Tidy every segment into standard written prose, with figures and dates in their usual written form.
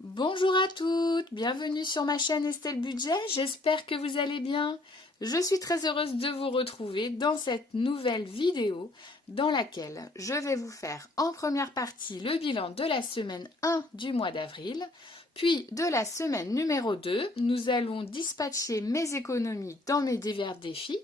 Bonjour à toutes, bienvenue sur ma chaîne Estelle Budget, j'espère que vous allez bien. Je suis très heureuse de vous retrouver dans cette nouvelle vidéo dans laquelle je vais vous faire en première partie le bilan de la semaine 1 du mois d'avril, puis de la semaine numéro 2, nous allons dispatcher mes économies dans mes divers défis.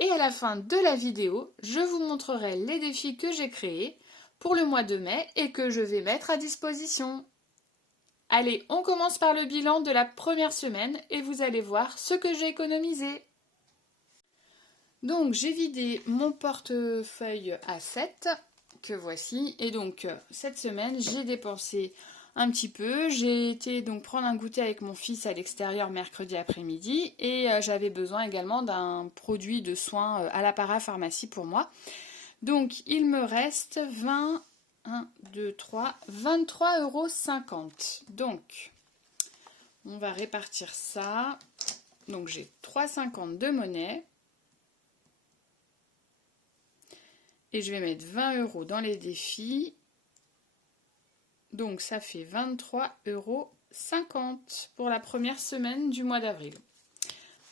Et à la fin de la vidéo, je vous montrerai les défis que j'ai créés pour le mois de mai et que je vais mettre à disposition. Allez, on commence par le bilan de la première semaine et vous allez voir ce que j'ai économisé. Donc j'ai vidé mon portefeuille A7 que voici et donc cette semaine j'ai dépensé un petit peu. J'ai été donc prendre un goûter avec mon fils à l'extérieur mercredi après-midi et j'avais besoin également d'un produit de soins à la parapharmacie pour moi. Donc il me reste 23,50 €. Donc, on va répartir ça. Donc, j'ai 3,50 € de monnaie. Et je vais mettre 20 € dans les défis. Donc, ça fait 23,50 € pour la première semaine du mois d'avril.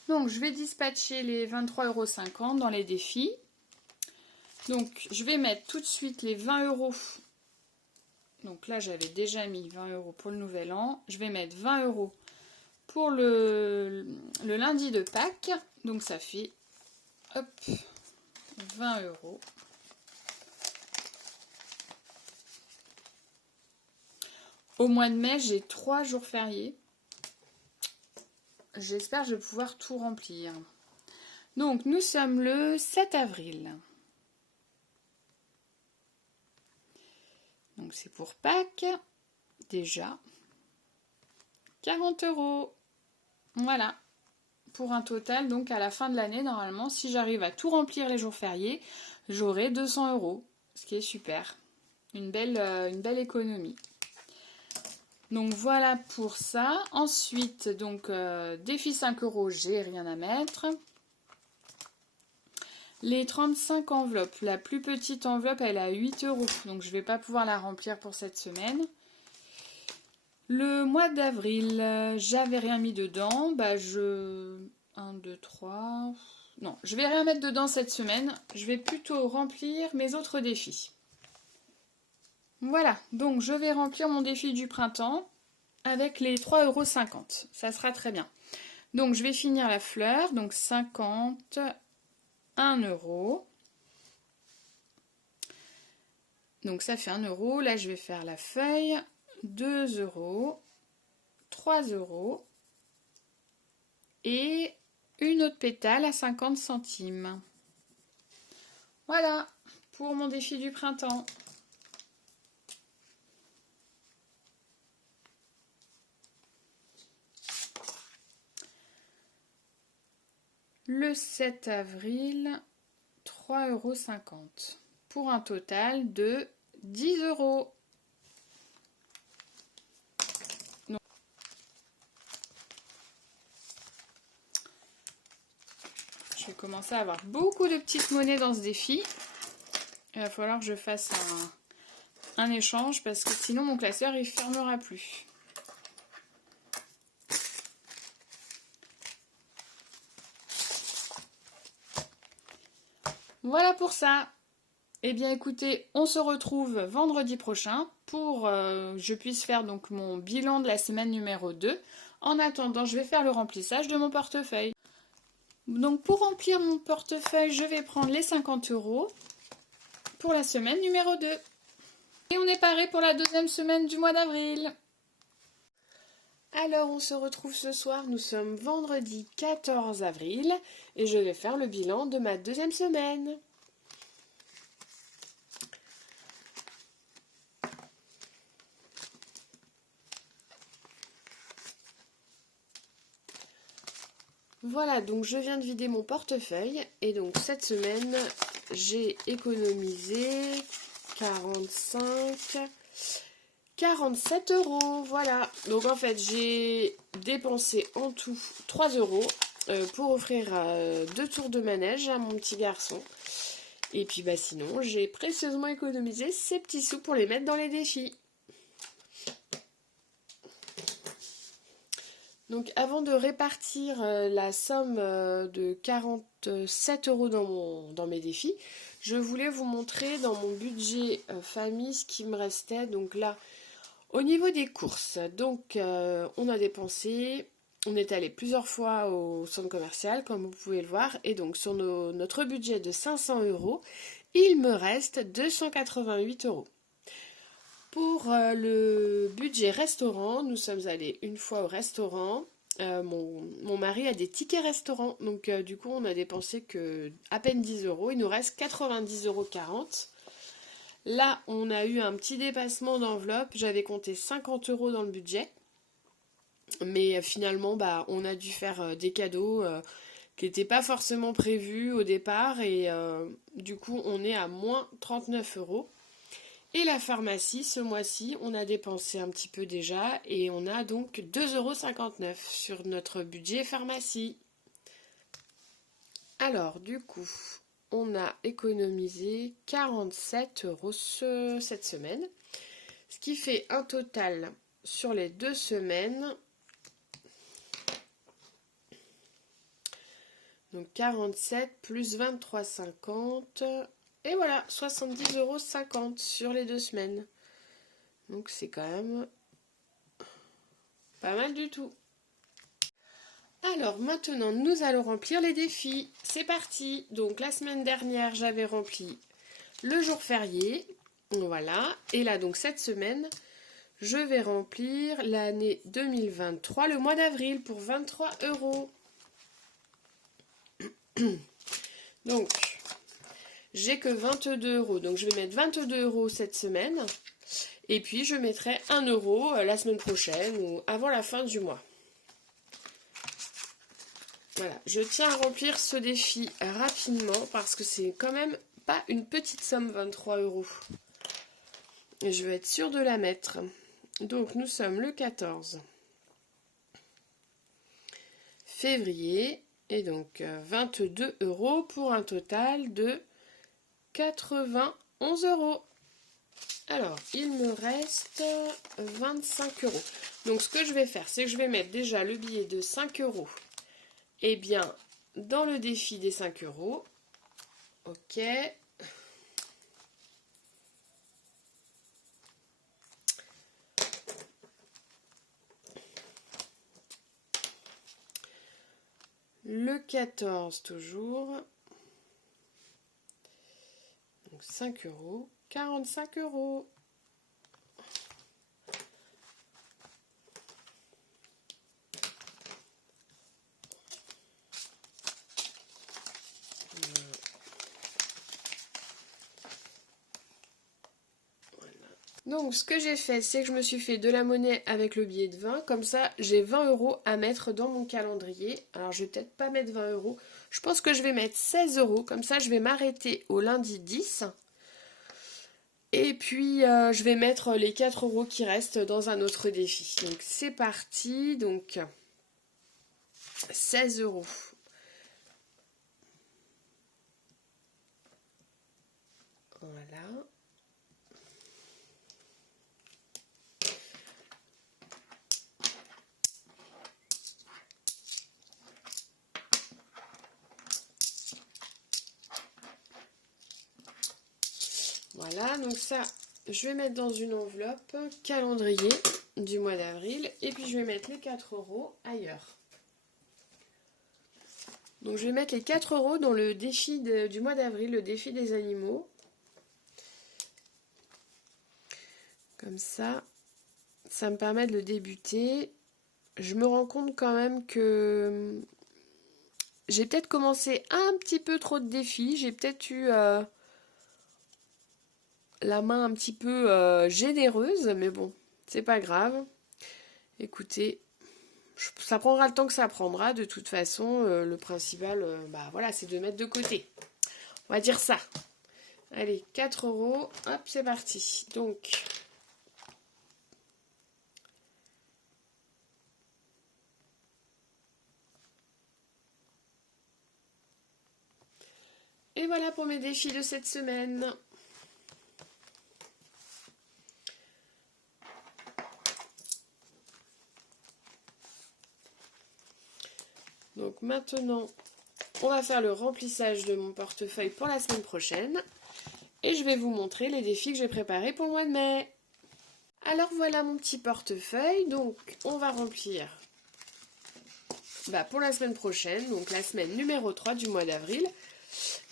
Donc, je vais dispatcher les 23,50 € dans les défis. Donc, je vais mettre tout de suite les 20 €. Donc là, j'avais déjà mis 20 € pour le nouvel an. Je vais mettre 20 € pour le lundi de Pâques. Donc ça fait, hop, 20 €. Au mois de mai, j'ai 3 jours fériés. J'espère que je vais pouvoir tout remplir. Donc, nous sommes le 7 avril. Donc, c'est pour Pâques. Déjà. 40 €. Voilà. Pour un total, donc, à la fin de l'année, normalement, si j'arrive à tout remplir les jours fériés, j'aurai 200 €. Ce qui est super. Une belle économie. Donc, voilà pour ça. Ensuite, donc, défi 5 €, j'ai rien à mettre. Les 35 enveloppes, la plus petite enveloppe, elle est à 8 €, donc je ne vais pas pouvoir la remplir pour cette semaine. Le mois d'avril, j'avais rien mis dedans, 1, 2, 3... Non, je vais rien mettre dedans cette semaine, je vais plutôt remplir mes autres défis. Voilà, donc je vais remplir mon défi du printemps avec les 3,50 €, ça sera très bien. Donc je vais finir la fleur, donc 50... 1 €. Donc ça fait 1 €. Là, je vais faire la feuille. 2 €. 3 €. Et une autre pétale à 50 centimes. Voilà pour mon défi du printemps. Le 7 avril, 3,50 € pour un total de 10 €. Donc, je vais commencer à avoir beaucoup de petites monnaies dans ce défi. Il va falloir que je fasse un échange parce que sinon mon classeur il fermera plus. Voilà pour ça. Eh bien écoutez, on se retrouve vendredi prochain pour que je puisse faire donc mon bilan de la semaine numéro 2. En attendant, je vais faire le remplissage de mon portefeuille. Donc pour remplir mon portefeuille, je vais prendre les 50 € pour la semaine numéro 2. Et on est paré pour la deuxième semaine du mois d'avril. Alors on se retrouve ce soir, nous sommes vendredi 14 avril et je vais faire le bilan de ma deuxième semaine. Voilà, donc je viens de vider mon portefeuille et donc cette semaine j'ai économisé 47 €, voilà. Donc en fait j'ai dépensé en tout 3 € pour offrir 2 tours de manège à mon petit garçon. Et puis sinon j'ai précieusement économisé ces petits sous pour les mettre dans les défis. Donc avant de répartir la somme de 47 euros dans mes défis, je voulais vous montrer dans mon budget famille ce qui me restait. Donc là, au niveau des courses, donc on a dépensé, on est allé plusieurs fois au centre commercial comme vous pouvez le voir. Et donc sur notre budget de 500 euros, il me reste 288 euros. Pour le budget restaurant, nous sommes allés une fois au restaurant. Mon mari a des tickets restaurant, donc du coup on a dépensé que à peine 10 euros. Il nous reste 90,40 €. Là, on a eu un petit dépassement d'enveloppe. J'avais compté 50 euros dans le budget, mais finalement, bah, on a dû faire des cadeaux qui n'étaient pas forcément prévus au départ, et du coup, on est à moins 39 euros. Et la pharmacie, ce mois-ci, on a dépensé un petit peu déjà et on a donc 2,59 € sur notre budget pharmacie. Alors, du coup, on a économisé 47 euros cette semaine, ce qui fait un total sur les 2 semaines. Donc 47 plus 23,50. Et voilà, 70,50 € sur les 2 semaines. Donc c'est quand même pas mal du tout. Alors maintenant, nous allons remplir les défis. C'est parti. Donc la semaine dernière, j'avais rempli le jour férié. Voilà. Et là, donc cette semaine, je vais remplir l'année 2023, le mois d'avril, pour 23 euros. Donc, j'ai que 22 euros. Donc je vais mettre 22 euros cette semaine. Et puis je mettrai 1 euro la semaine prochaine ou avant la fin du mois. Voilà, je tiens à remplir ce défi rapidement parce que c'est quand même pas une petite somme, 23 euros. Et je vais être sûre de la mettre. Donc nous sommes le 14 février et donc 22 euros pour un total de 91 euros. Alors, il me reste 25 euros. Donc, ce que je vais faire, c'est que je vais mettre déjà le billet de 5 euros. Eh bien, dans le défi des 5 euros. Ok. Le 14 toujours. Donc 5 euros. 45 euros. Donc ce que j'ai fait, c'est que je me suis fait de la monnaie avec le billet de 20. Comme ça, j'ai 20 euros à mettre dans mon calendrier. Alors je vais peut-être pas mettre 20 euros. Je pense que je vais mettre 16 euros. Comme ça, je vais m'arrêter au lundi 10. Et puis je vais mettre les 4 euros qui restent dans un autre défi. Donc c'est parti. Donc 16 euros. Voilà. Voilà, donc ça, je vais mettre dans une enveloppe calendrier du mois d'avril. Et puis je vais mettre les 4 euros ailleurs. Donc je vais mettre les 4 euros dans le défi du mois d'avril, le défi des animaux. Comme ça me permet de le débuter. Je me rends compte quand même que j'ai peut-être commencé un petit peu trop de défis. J'ai peut-être eu la main un petit peu généreuse, mais bon, c'est pas grave. Écoutez, ça prendra le temps que ça prendra. De toute façon, le principal, bah voilà, c'est de mettre de côté. On va dire ça. Allez, 4 euros. Hop, c'est parti. Donc, et voilà pour mes défis de cette semaine. Donc maintenant, on va faire le remplissage de mon portefeuille pour la semaine prochaine. Et je vais vous montrer les défis que j'ai préparés pour le mois de mai. Alors voilà mon petit portefeuille. Donc on va remplir pour la semaine prochaine, donc la semaine numéro 3 du mois d'avril.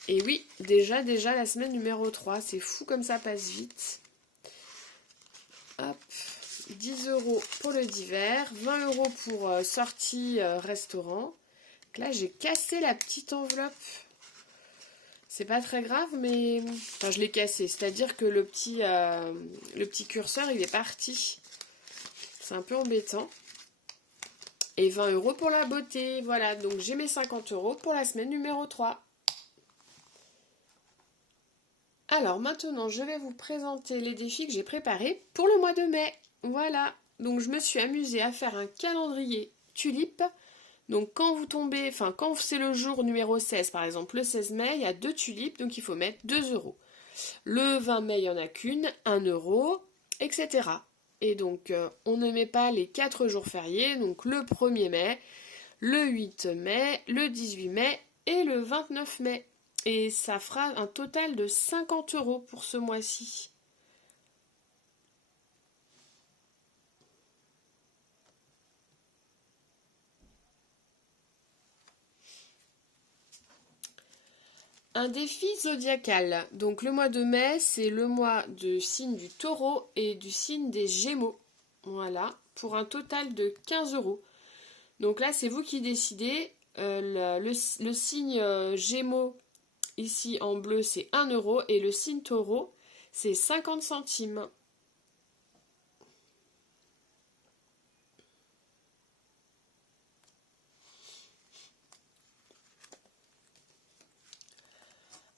Et oui, déjà la semaine numéro 3, c'est fou comme ça passe vite. Hop, 10 € pour le divers, 20 € pour sortie restaurant. Donc là, j'ai cassé la petite enveloppe. C'est pas très grave, mais... Enfin, je l'ai cassé, c'est-à-dire que le petit curseur, il est parti. C'est un peu embêtant. Et 20 € pour la beauté. Voilà, donc j'ai mes 50 € pour la semaine numéro 3. Alors maintenant, je vais vous présenter les défis que j'ai préparés pour le mois de mai. Voilà, donc je me suis amusée à faire un calendrier tulipe. Donc quand vous tombez, quand c'est le jour numéro 16, par exemple le 16 mai, il y a 2 tulipes, donc il faut mettre 2 €. Le 20 mai, il n'y en a qu'une, 1 €, etc. Et donc on ne met pas les 4 jours fériés, donc le 1er mai, le 8 mai, le 18 mai et le 29 mai. Et ça fera un total de 50 € pour ce mois-ci. Un défi zodiacal. Donc le mois de mai, c'est le mois du signe du taureau et du signe des gémeaux. Voilà, pour un total de 15 €. Donc là, c'est vous qui décidez. Le signe gémeaux, ici en bleu, c'est 1 € et le signe taureau, c'est 50 centimes.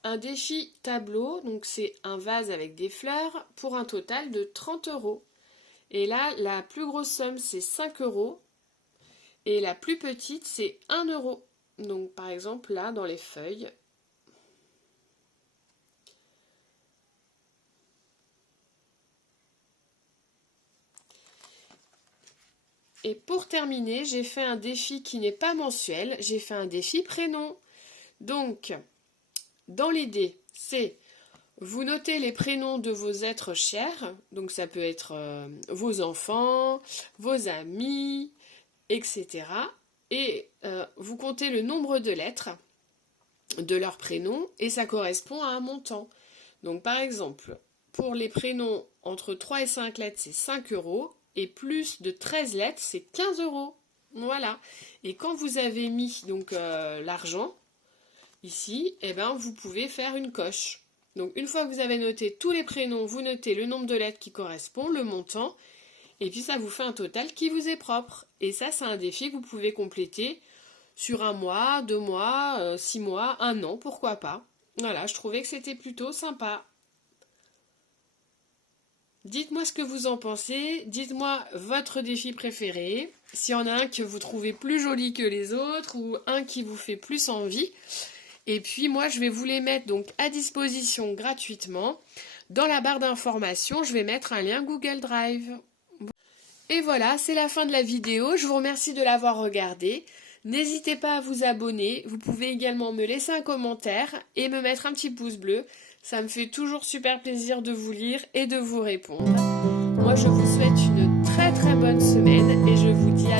Un défi tableau, donc c'est un vase avec des fleurs pour un total de 30 €. Et là, la plus grosse somme, c'est 5 € et la plus petite, c'est 1 €. Donc par exemple, là, dans les feuilles, et pour terminer, j'ai fait un défi qui n'est pas mensuel, j'ai fait un défi prénom. Donc, dans l'idée, c'est vous notez les prénoms de vos êtres chers, donc ça peut être vos enfants, vos amis, etc. Et vous comptez le nombre de lettres de leur prénom et ça correspond à un montant. Donc par exemple, pour les prénoms entre 3 et 5 lettres, c'est 5 € et plus de 13 lettres, c'est 15 €. Voilà. Et quand vous avez mis donc l'argent, ici, vous pouvez faire une coche. Donc une fois que vous avez noté tous les prénoms, vous notez le nombre de lettres qui correspond, le montant, et puis ça vous fait un total qui vous est propre. Et ça, c'est un défi que vous pouvez compléter sur 1 mois, 2 mois, 6 mois, 1 an, pourquoi pas. Voilà, je trouvais que c'était plutôt sympa. Dites-moi ce que vous en pensez, dites-moi votre défi préféré, s'il y en a un que vous trouvez plus joli que les autres ou un qui vous fait plus envie. Et puis moi, je vais vous les mettre donc à disposition gratuitement. Dans la barre d'informations, je vais mettre un lien Google Drive. Et voilà, c'est la fin de la vidéo. Je vous remercie de l'avoir regardée. N'hésitez pas à vous abonner. Vous pouvez également me laisser un commentaire et me mettre un petit pouce bleu. Ça me fait toujours super plaisir de vous lire et de vous répondre. Moi, je vous souhaite une très très bonne semaine et je vous dis